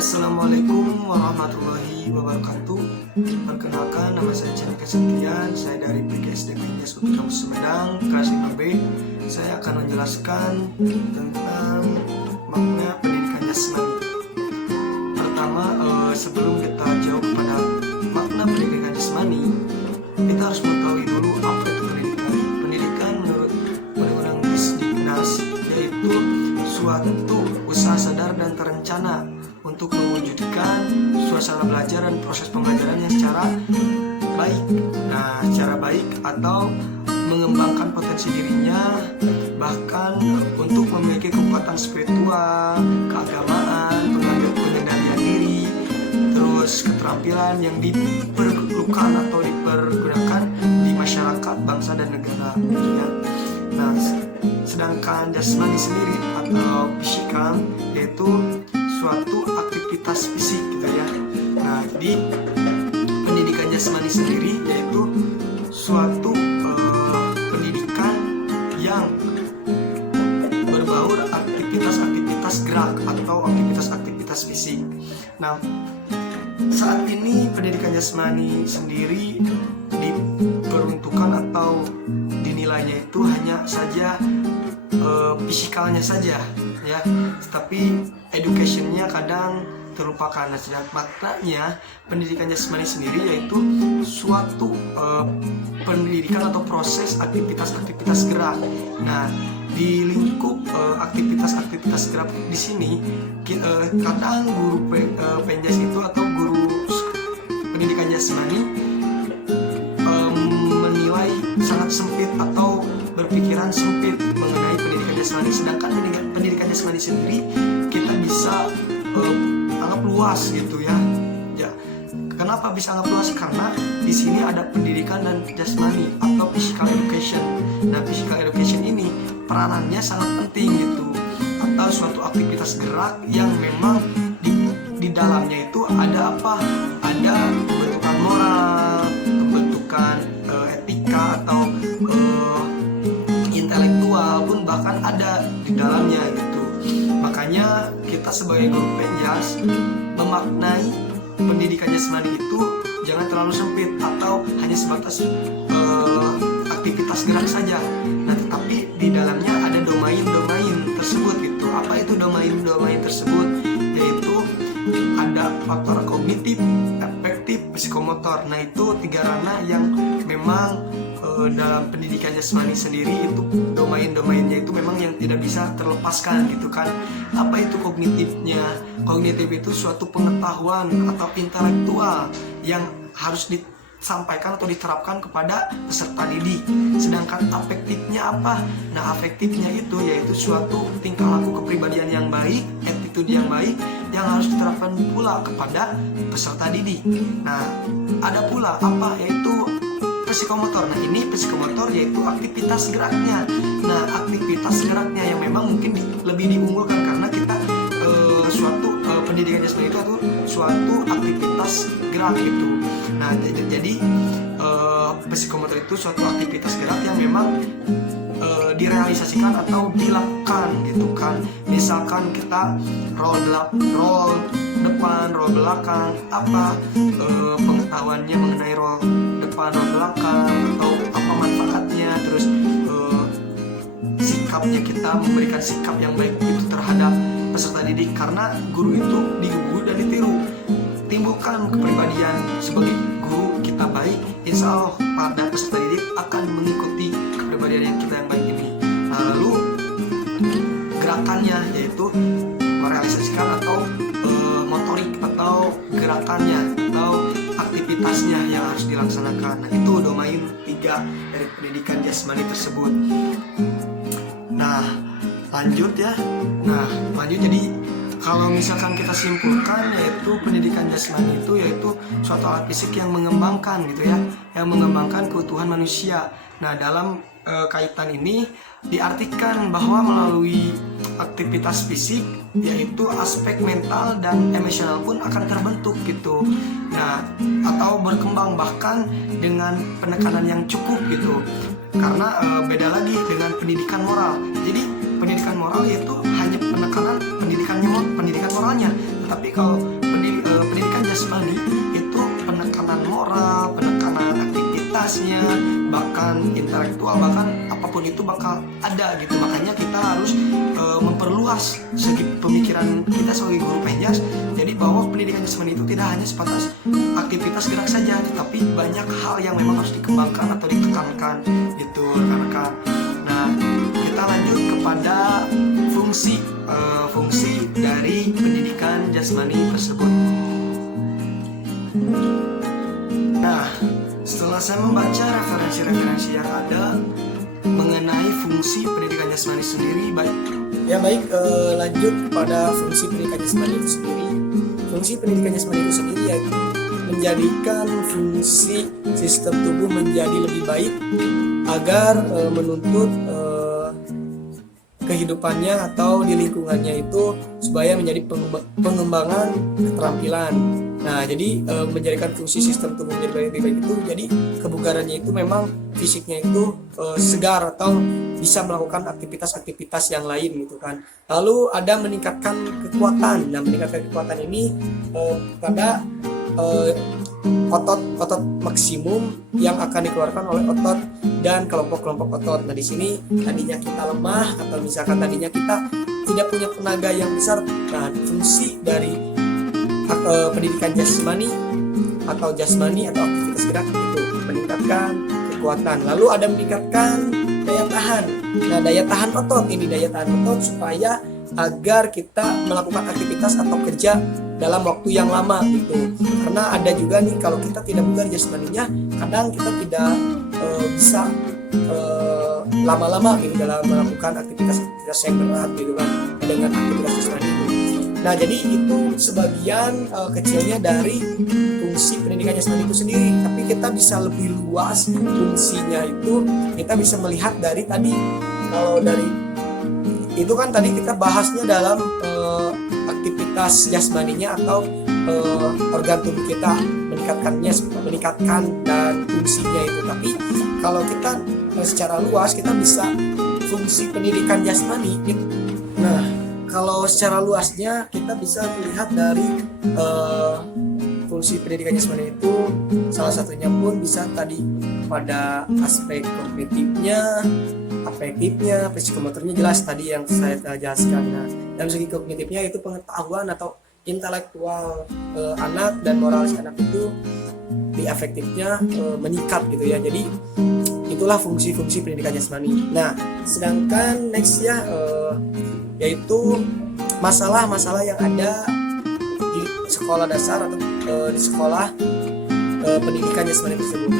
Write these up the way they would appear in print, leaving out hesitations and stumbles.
Assalamualaikum warahmatullahi wabarakatuh. Perkenalkan, nama saya Chandra Septian. Saya dari PGSD Maindes Kampus Sumedang, kelas 5B. Saya akan menjelaskan tentang makna pendidikan jasmani. Pertama, sebelum kita jauh kepada makna pendidikan jasmani, kita harus mengetahui dulu apa itu pendidikan. Pendidikan menurut Undang-Undang Disdiknas yaitu suatu usaha sadar dan terencana untuk mewujudkan suasana belajar dan proses pembelajaran yang secara baik. Nah, secara baik atau mengembangkan potensi dirinya, bahkan untuk memiliki kekuatan spiritual, keagamaan, pengendalian diri, terus keterampilan yang diperlukan atau dipergunakan di masyarakat, bangsa, dan negara. Ya. Nah, sedangkan jasmani sendiri atau fisikal yaitu suatu aktivitas fisik gitu ya. Nah, jadi pendidikan jasmani sendiri yaitu suatu pendidikan yang berbaur aktivitas-aktivitas gerak atau aktivitas-aktivitas fisik. Nah, saat ini pendidikan jasmani sendiri diperuntukkan atau dinilainya itu hanya saja fisikalnya saja ya, tapi educationnya kadang terlupakan. Nah, sedangkan maknanya pendidikan jasmani sendiri yaitu suatu pendidikan atau proses aktivitas-aktivitas gerak. Nah, di lingkup aktivitas-aktivitas gerak di sini kadang guru penjas itu atau guru pendidikan jasmani menilai sangat sempit atau berpikiran sempit mengenai pendidikan jasmani. Sedangkan pendidikan jasmani sendiri kita bisa anggap luas gitu ya. Ya, kenapa bisa anggap luas? Karena di sini ada pendidikan dan jasmani atau physical education. Nah, physical education ini peranannya sangat penting gitu, atau suatu aktivitas gerak yang memang di dalamnya itu ada apa? Ada pembentukan moral, pembentukan etika atau intelektual pun bahkan ada di dalamnya gitu. Makanya kita sebagai guru penjas memaknai pendidikan jasmani itu jangan terlalu sempit atau hanya sebatas aktivitas gerak saja. Nah, tetapi di dalamnya ada domain-domain tersebut gitu. Apa itu domain-domain tersebut? Yaitu ada faktor kognitif, afektif, psikomotor. Nah, itu tiga ranah yang memang dalam pendidikan jasmani sendiri itu domain-domainnya itu memang yang tidak bisa terlepaskan gitu kan. Apa itu kognitifnya? Kognitif itu suatu pengetahuan atau intelektual yang harus disampaikan atau diterapkan kepada peserta didik. Sedangkan afektifnya apa? Nah, afektifnya itu yaitu suatu tingkah laku kepribadian yang baik, attitude yang baik yang harus diterapkan pula kepada peserta didik. Nah, ada pula apa? Yaitu psikomotor. Nah, ini psikomotor yaitu aktivitas geraknya. Nah, aktivitas geraknya yang memang mungkin lebih diunggulkan karena kita suatu pendidikan jasmani itu atau suatu aktivitas gerak gitu. Nah, jadi psikomotor itu suatu aktivitas gerak yang memang direalisasikan atau dilakukan gitu kan. Misalkan kita roll depan, roll belakang, apa pengetahuannya mengenai roll depan, roll belakang, atau apa manfaatnya, terus sikapnya, kita memberikan sikap yang baik itu terhadap peserta didik. Karena guru itu diguru dan ditiru. Timbulkan kepribadian sebagai guru kita baik, insya Allah pada peserta didik akan mengikuti kepribadian kita yang baik ini. Lalu gerakannya yaitu merealisasikan atau motorik atau gerakannya atau aktivitasnya yang harus dilaksanakan. Nah, itu domain 3 dari pendidikan jasmani tersebut. Nah, lanjut ya. Nah, lanjut, jadi kalau misalkan kita simpulkan yaitu pendidikan jasmani itu yaitu suatu alat fisik yang mengembangkan gitu ya, yang mengembangkan keutuhan manusia. Nah, dalam kaitan ini diartikan bahwa melalui aktivitas fisik yaitu aspek mental dan emosional pun akan terbentuk gitu. Nah, atau berkembang bahkan dengan penekanan yang cukup gitu. Karena beda lagi dengan pendidikan moral. Jadi pendidikan moral itu hanya penekanan pendidikan moralnya, Tapi kalau pendidikan jasmani itu penekanan moral, penekanan aktivitasnya, bahkan intelektual, bahkan apapun itu bakal ada gitu. Makanya kita harus memperluas segi pemikiran kita sebagai guru penjas. Jadi bahwa pendidikan jasmani itu tidak hanya sebatas aktivitas gerak saja, tetapi banyak hal yang memang harus dikembangkan atau ditekankan gitu rekan-rekan. Nah, kita lanjut kepada fungsi dari pendidikan jasmani tersebut. Nah, setelah saya membaca referensi-referensi yang ada mengenai fungsi pendidikan jasmani sendiri, baik, lanjut kepada fungsi pendidikan jasmani itu sendiri. Fungsi pendidikan jasmani itu sendiri yaitu menjadikan fungsi sistem tubuh menjadi lebih baik agar menuntut kehidupannya atau di lingkungannya itu supaya menjadi pengembangan keterampilan. Nah, jadi menjadikan fungsi sistem tubuh menjadi lebih baik itu, jadi kebugarannya itu memang fisiknya itu segar atau bisa melakukan aktivitas-aktivitas yang lain gitu kan. Lalu ada meningkatkan kekuatan. Nah, meningkatkan kekuatan ini pada otot maksimum yang akan dikeluarkan oleh otot dan kelompok-kelompok otot. Nah, di sini tadinya kita lemah atau misalkan tadinya kita tidak punya tenaga yang besar. Nah, fungsi dari pendidikan jasmani atau aktivitas gerak itu meningkatkan kekuatan. Lalu ada meningkatkan daya tahan. Nah, daya tahan otot supaya agar kita melakukan aktivitas atau kerja dalam waktu yang lama gitu. Karena ada juga nih, kalau kita tidak bugar jasmaninya, kadang kita tidak bisa lama-lama gitu dalam melakukan aktivitas yang berat gitu kan dengan aktivitas jasmani itu. Nah, jadi itu sebagian kecilnya dari fungsi pendidikan jasmani itu sendiri. Tapi kita bisa lebih luas fungsinya itu, kita bisa melihat dari tadi, kalau dari itu kan tadi kita bahasnya dalam aktivitas jasmaninya atau organ tubuh kita, meningkatkan dan fungsinya itu. Tapi kalau kita secara luas kita bisa fungsi pendidikan jasmani. Nah, kalau secara luasnya kita bisa melihat dari fungsi pendidikan jasmani itu, salah satunya pun bisa tadi pada aspek kognitifnya, afektifnya, psikomotornya jelas tadi yang saya jelaskan. Nah, dalam segi kognitifnya itu pengetahuan atau intelektual anak dan moralis anak itu di afektifnya meningkat gitu ya. Jadi itulah fungsi-fungsi pendidikan jasmani. Nah, sedangkan next ya yaitu masalah-masalah yang ada di sekolah dasar atau di sekolah pendidikan jasmani tersebut.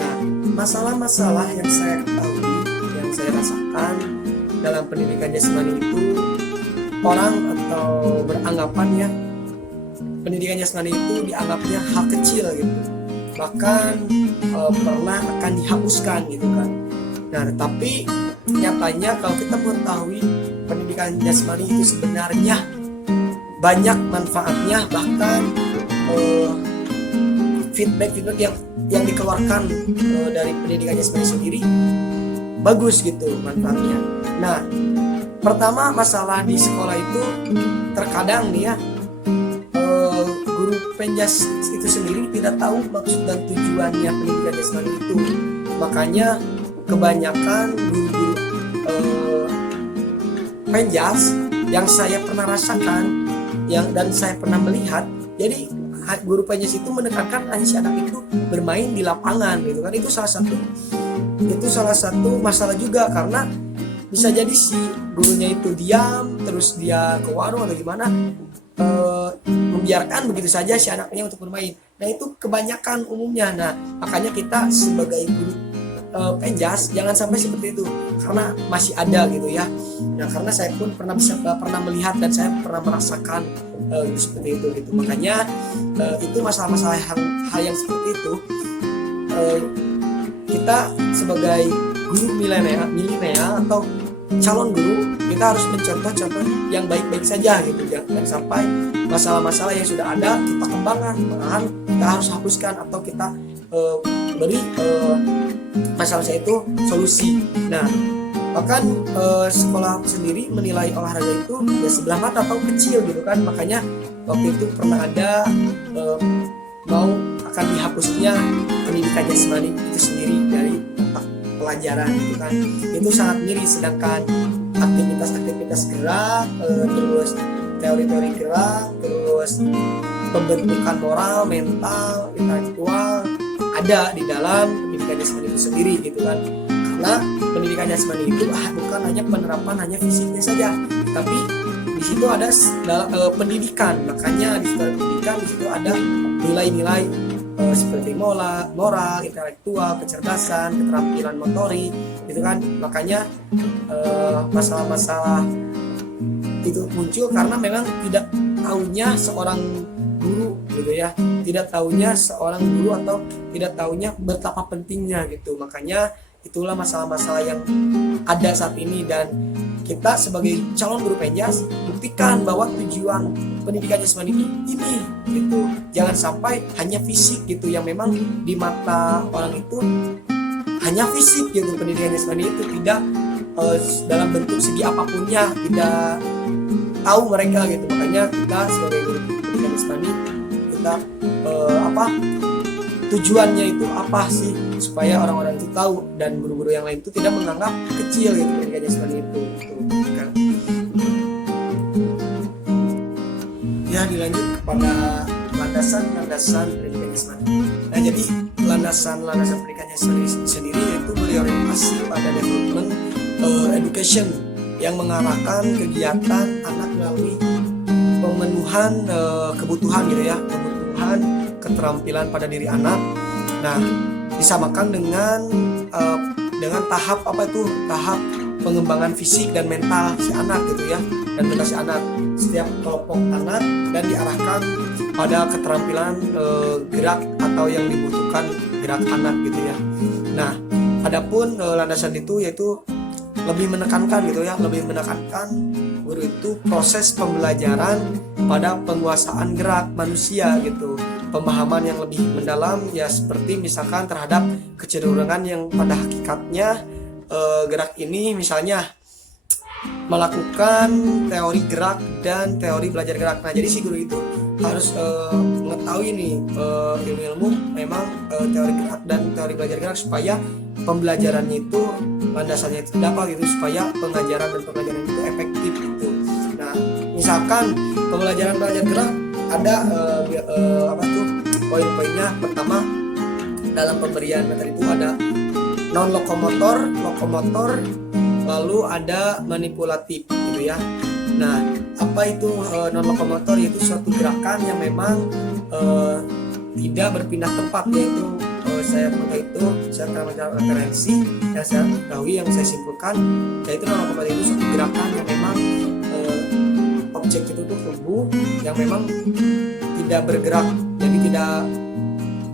Nah, masalah-masalah yang saya ketahui, yang saya rasakan dalam pendidikan jasmani itu, orang atau beranggapan ya pendidikan jasmani itu dianggapnya hal kecil gitu, bahkan pernah akan dihapuskan gitu kan. Nah, tetapi nyatanya kalau kita mengetahui pendidikan jasmani itu sebenarnya banyak manfaatnya, bahkan feedback yang dikeluarkan dari pendidikan jasmani sendiri bagus gitu manfaatnya. Nah, pertama masalah di sekolah itu terkadang nih ya guru penjas itu sendiri tidak tahu maksud dan tujuannya pendidikan jasmani itu. Makanya kebanyakan guru-guru penjas yang saya pernah rasakan dan saya pernah melihat, jadi guru penjas itu menekankan si anak itu bermain di lapangan gitu kan. Itu salah satu masalah juga, karena bisa jadi si gurunya itu diam terus dia ke warung atau gimana, membiarkan begitu saja si anaknya untuk bermain. Nah, itu kebanyakan umumnya. Nah, makanya kita sebagai guru penjas jangan sampai seperti itu, karena masih ada gitu ya. Nah, karena saya pun pernah melihat dan saya pernah merasakan seperti itu gitu. Makanya itu masalah-masalah hal yang seperti itu kita sebagai guru milenial atau calon guru, kita harus mencontoh yang baik-baik saja gitu, jangan sampai masalah-masalah yang sudah ada kita kembangkan, malahan kita harus hapuskan atau kita beri masalah itu solusi. Nah, bahkan sekolah sendiri menilai olahraga itu ya sebelah mata atau kecil gitu kan. Makanya waktu itu pernah ada mau akan dihapusnya pendidikan jasmani itu sendiri dari mata pelajaran gitu kan. Itu sangat miris, sedangkan aktivitas-aktivitas gerak, terus teori-teori gerak, terus pembentukan moral, mental, intelektual ada di dalam pendidikan jasmani itu sendiri gitu kan. Karena pendidikan jasmani itu bukan hanya penerapan hanya fisiknya saja, tapi di situ ada pendidikan. Makanya di situ ada pendidikan, di situ ada nilai-nilai seperti moral, intelektual, kecerdasan, keterampilan motorik gitu kan. Makanya masalah-masalah itu muncul karena memang tidak tahunya seorang guru gitu ya, tidak tahunya seorang guru atau tidak tahunya betapa pentingnya gitu. Makanya itulah masalah-masalah yang ada saat ini, dan kita sebagai calon guru penjas buktikan bahwa tujuan pendidikan jasmani ini gitu. Jangan sampai hanya fisik gitu, yang memang di mata orang itu hanya fisik gitu. Pendidikan jasmani itu tidak dalam bentuk segi apapunnya tidak tahu mereka gitu. Makanya kita sebagai guru pendidikan jasmani kita tujuannya itu apa sih, supaya orang-orang itu tahu dan guru-guru yang lain itu tidak menganggap kecil gitu pendidikan jasmani itu gitu. Ya, dilanjut kepada landasan pendidikan jasmani. Nah, jadi landasan pendidikan jasmani sendiri yaitu berorientasi pada development education yang mengarahkan kegiatan anak melalui pemenuhan kebutuhan gitu ya, kebutuhan keterampilan pada diri anak. Nah, disamakan dengan tahap tahap pengembangan fisik dan mental si anak gitu ya, dan mental si anak. Setiap kelompok anak dan diarahkan pada keterampilan gerak atau yang dibutuhkan gerak anak gitu ya. Nah, adapun landasan itu yaitu lebih menekankan guru itu proses pembelajaran pada penguasaan gerak manusia gitu, pemahaman yang lebih mendalam ya, seperti misalkan terhadap kecenderungan yang pada hakikatnya gerak ini misalnya melakukan teori gerak dan teori belajar gerak. Nah, jadi si guru itu harus mengetahui nih ilmu-ilmu memang teori gerak dan teori belajar gerak, supaya pembelajarannya itu landasannya itu dapat gitu, supaya pengajaran itu efektif gitu. Nah, misalkan pembelajaran belajar gerak ada poin-poinnya. Pertama, dalam pemberian materi itu ada non lokomotor, lalu ada manipulatif gitu ya. Nah, apa itu non lokomotor? Yaitu suatu gerakan yang memang tidak berpindah tempat, yaitu saya akan referensi yang saya ketahui, yang saya simpulkan, yaitu non lokomotor itu suatu gerakan yang memang objek itu tuh tubuh yang memang tidak bergerak, jadi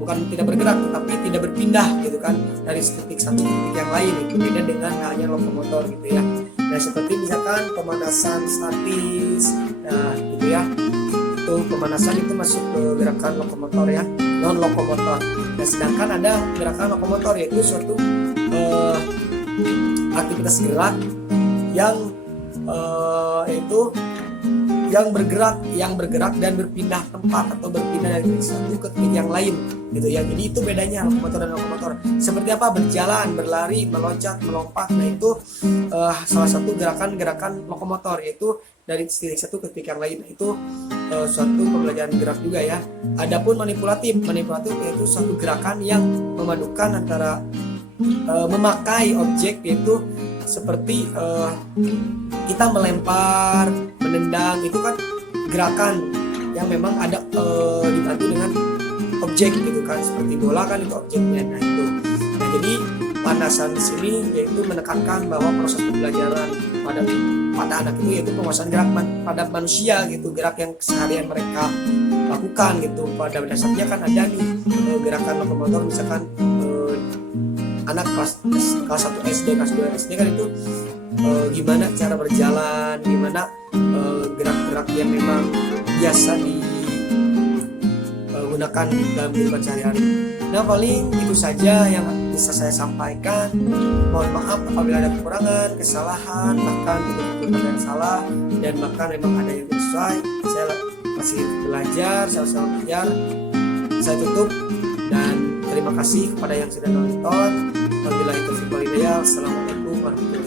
bukan tidak bergerak tetapi tidak berpindah gitu kan dari titik satu ke titik yang lain. Itu beda dengan hanya lokomotor gitu ya. Nah, seperti misalkan pemanasan statis, nah gitu ya, itu pemanasan itu masuk ke gerakan lokomotor ya, non lokomotor. Nah, sedangkan ada gerakan lokomotor yaitu suatu aktivitas gerak yang yang bergerak dan berpindah tempat atau berpindah dari titik satu ke titik yang lain gitu ya. Jadi itu bedanya lokomotor dan lokomotor. Seperti apa? Berjalan, berlari, meloncat, melompat. Nah, itu salah satu gerakan lokomotor, yaitu dari titik satu ke titik yang lain. Itu suatu pembelajaran gerak juga ya. Adapun manipulatif yaitu suatu gerakan yang memadukan antara memakai objek, yaitu seperti kita melempar, menendang, itu kan gerakan yang memang ada dibantu dengan objek gitu kan, seperti bola kan itu objeknya. Nah, itu. Nah, jadi landasan di sini yaitu menekankan bahwa proses pembelajaran pada anak itu yaitu penguasaan gerak pada manusia gitu, gerak yang keseharian mereka lakukan gitu. Pada dasarnya kan ada nih gerakan lokomotor, misalkan anak kelas 1 SD, kelas 2 SD kan itu gimana cara berjalan, gimana gerak-gerak yang memang biasa digunakan dalam kehidupan sehari-hari. Nah, paling itu saja yang bisa saya sampaikan. Mohon maaf apabila ada kekurangan, kesalahan, bahkan betul-betul yang salah, dan bahkan memang ada yang sesuai. Saya masih belajar, sama-sama belajar. Saya tutup dan terima kasih kepada yang sudah nonton. Wabillahi taufiq wal hidayah. Assalamualaikum warahmatullahi wabarakatuh.